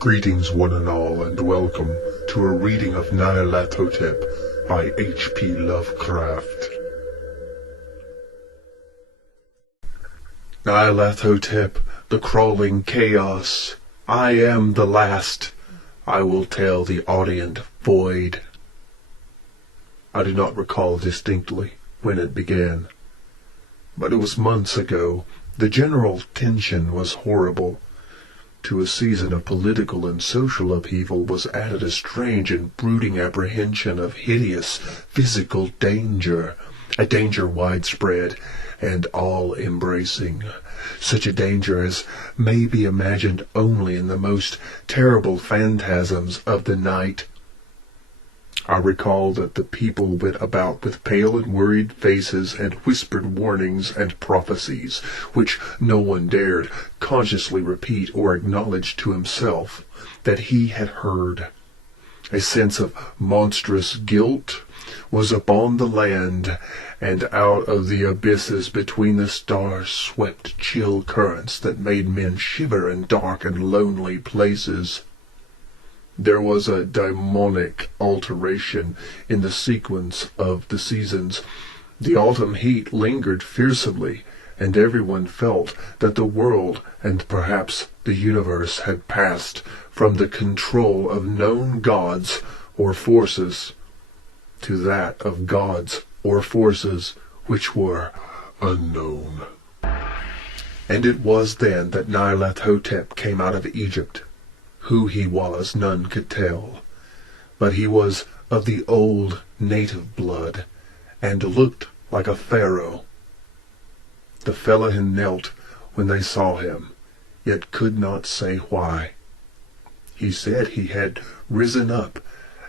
Greetings one and all, and welcome to a reading of Nyarlathotep by H.P. Lovecraft. Nyarlathotep, the crawling chaos. I am the last. I will tell the audient void. I do not recall distinctly when it began, but it was months ago. The general tension was horrible. To a season of political and social upheaval was added a strange and brooding apprehension of hideous physical danger, a danger widespread and all-embracing, such a danger as may be imagined only in the most terrible phantasms of the night. I recall that the people went about with pale and worried faces and whispered warnings and prophecies, which no one dared consciously repeat or acknowledge to himself that he had heard. A sense of monstrous guilt was upon the land, and out of the abysses between the stars swept chill currents that made men shiver in dark and lonely places. There was a demonic alteration in the sequence of the seasons. The autumn heat lingered fearsomely, and everyone felt that the world, and perhaps the universe, had passed from the control of known gods or forces to that of gods or forces which were unknown. And it was then that Nyarlathotep came out of Egypt. Who he was none could tell, but he was of the old native blood, and looked like a pharaoh. The fellahin knelt when they saw him, yet could not say why. He said he had risen up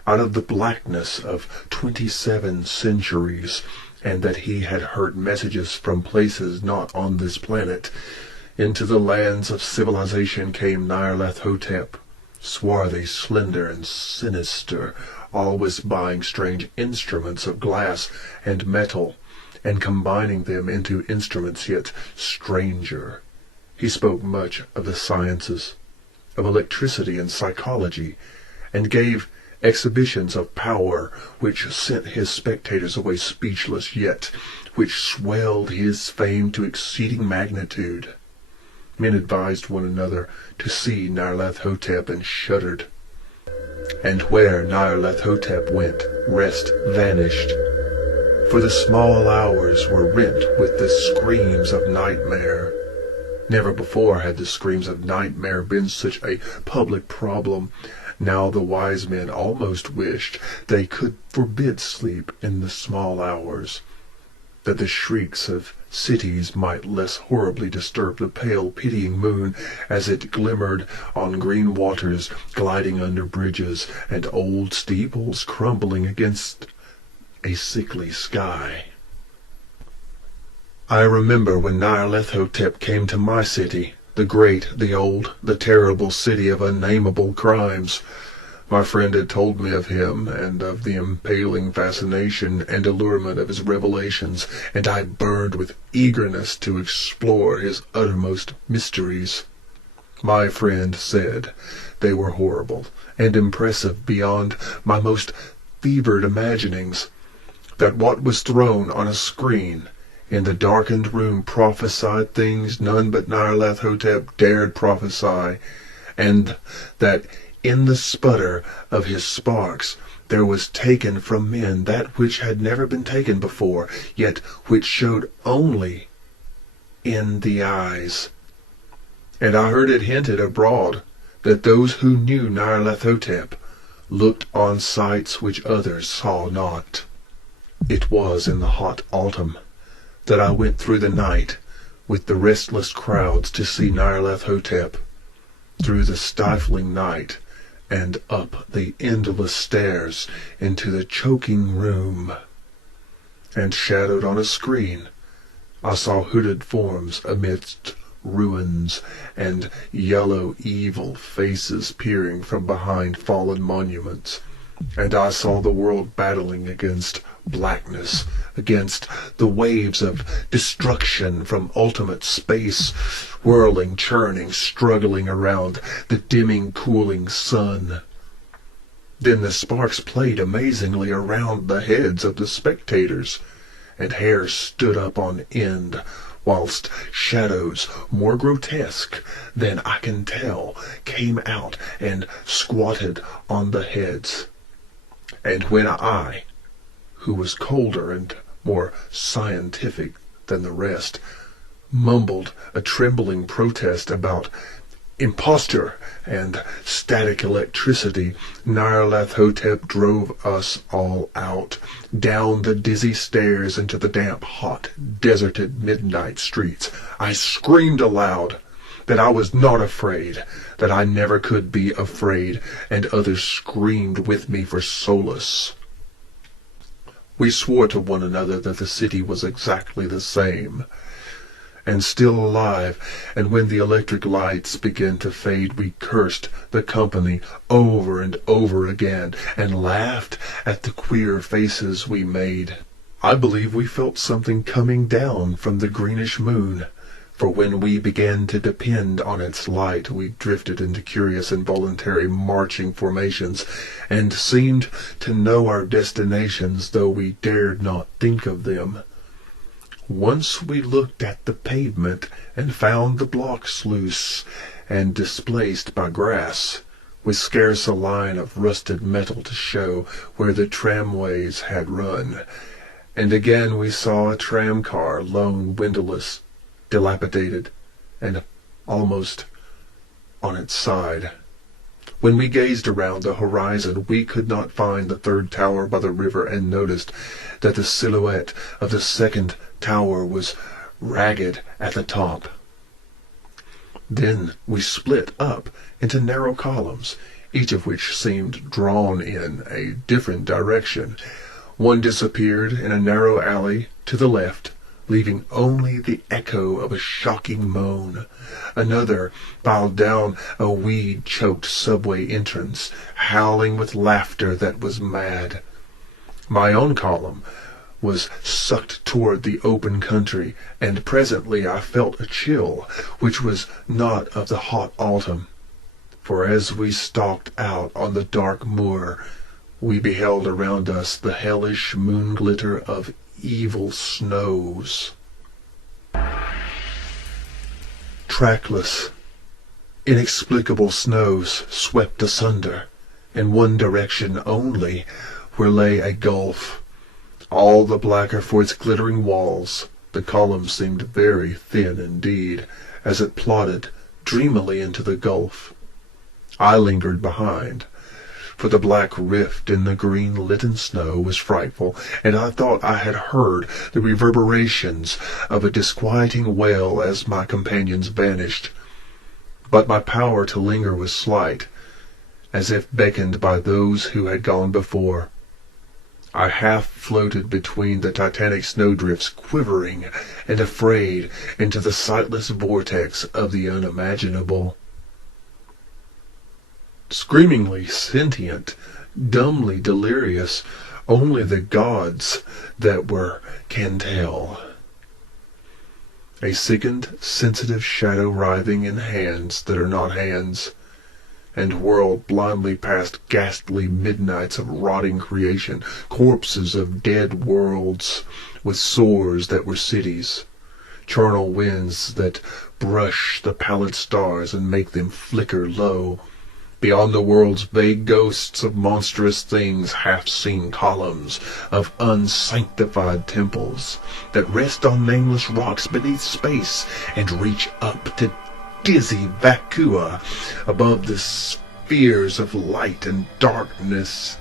out of the blackness of 27 centuries, and that he had heard messages from places not on this planet. Into the lands of civilization came Nyarlathotep, swarthy, slender, and sinister, always buying strange instruments of glass and metal, and combining them into instruments yet stranger. He spoke much of the sciences, of electricity and psychology, and gave exhibitions of power which sent his spectators away speechless, yet which swelled his fame to exceeding magnitude. Men advised one another to see Nyarlathotep and shuddered. And where Nyarlathotep went, rest vanished. For the small hours were rent with the screams of nightmare. Never before had the screams of nightmare been such a public problem. Now the wise men almost wished they could forbid sleep in the small hours, that the shrieks of cities might less horribly disturb the pale pitying moon as it glimmered on green waters gliding under bridges and old steeples crumbling against a sickly sky. I remember when Nyarlathotep came to my city, the great, the old, the terrible city of unnameable crimes. My friend had told me of him, and of the impaling fascination and allurement of his revelations, and I burned with eagerness to explore his uttermost mysteries. My friend said they were horrible and impressive beyond my most fevered imaginings, that what was thrown on a screen in the darkened room prophesied things none but Nyarlathotep dared prophesy, and that in the sputter of his sparks there was taken from men that which had never been taken before, yet which showed only in the eyes. And I heard it hinted abroad that those who knew Nyarlathotep looked on sights which others saw not. It was in the hot autumn that I went through the night with the restless crowds to see Nyarlathotep, through the stifling night, and up the endless stairs into the choking room. And shadowed on a screen, I saw hooded forms amidst ruins, and yellow evil faces peering from behind fallen monuments, and I saw the world battling against blackness, against the waves of destruction from ultimate space, whirling, churning, struggling around the dimming, cooling sun. Then the sparks played amazingly around the heads of the spectators, and hair stood up on end, whilst shadows more grotesque than I can tell came out and squatted on the heads. And when I, who was colder and more scientific than the rest, mumbled a trembling protest about imposture and static electricity, Nyarlathotep drove us all out, down the dizzy stairs into the damp, hot, deserted midnight streets. I screamed aloud that I was not afraid, that I never could be afraid, and others screamed with me for solace. We swore to one another that the city was exactly the same, and still alive, and when the electric lights began to fade, we cursed the company over and over again, and laughed at the queer faces we made. I believe we felt something coming down from the greenish moon, for when we began to depend on its light, we drifted into curious involuntary marching formations, and seemed to know our destinations, though we dared not think of them. Once we looked at the pavement and found the blocks loose and displaced by grass, with scarce a line of rusted metal to show where the tramways had run. And again we saw a tram-car, lone, windowless, dilapidated, and almost on its side. When we gazed around the horizon, we could not find the third tower by the river, and noticed that the silhouette of the second tower was ragged at the top. Then we split up into narrow columns, each of which seemed drawn in a different direction. One disappeared in a narrow alley to the left, leaving only the echo of a shocking moan. Another filed down a weed-choked subway entrance, howling with laughter that was mad. My own column was sucked toward the open country, and presently I felt a chill, which was not of the hot autumn. For as we stalked out on the dark moor, we beheld around us the hellish moon-glitter of evil snows. Trackless, inexplicable snows swept asunder, in one direction only, where lay a gulf. All the blacker for its glittering walls, the column seemed very thin indeed, as it plodded dreamily into the gulf. I lingered behind, for the black rift in the green-litten snow was frightful, and I thought I had heard the reverberations of a disquieting wail as my companions vanished. But my power to linger was slight, as if beckoned by those who had gone before. I half floated between the titanic snowdrifts, quivering and afraid, into the sightless vortex of the unimaginable. Screamingly sentient, dumbly delirious, only the gods that were can tell. A sickened, sensitive shadow writhing in hands that are not hands, and whirled blindly past ghastly midnights of rotting creation, corpses of dead worlds, with sores that were cities, charnel winds that brush the pallid stars and make them flicker low. Beyond the world's vague ghosts of monstrous things, half-seen columns of unsanctified temples that rest on nameless rocks beneath space and reach up to dizzy vacua above the spheres of light and darkness.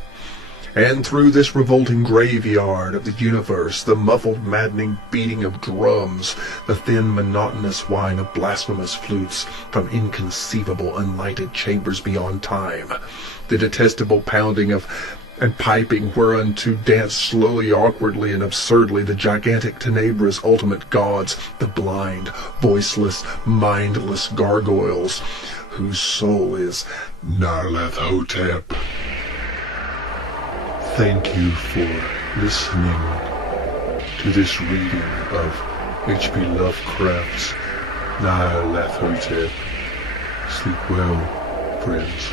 And through this revolting graveyard of the universe, the muffled, maddening beating of drums, the thin, monotonous whine of blasphemous flutes from inconceivable, unlighted chambers beyond time, the detestable pounding of and piping whereunto dance slowly, awkwardly, and absurdly the gigantic Tenebra's ultimate gods, the blind, voiceless, mindless gargoyles, whose soul is Nyarlathotep. Thank you for listening to this reading of H.P. Lovecraft's Nyarlathotep. Sleep well, friends.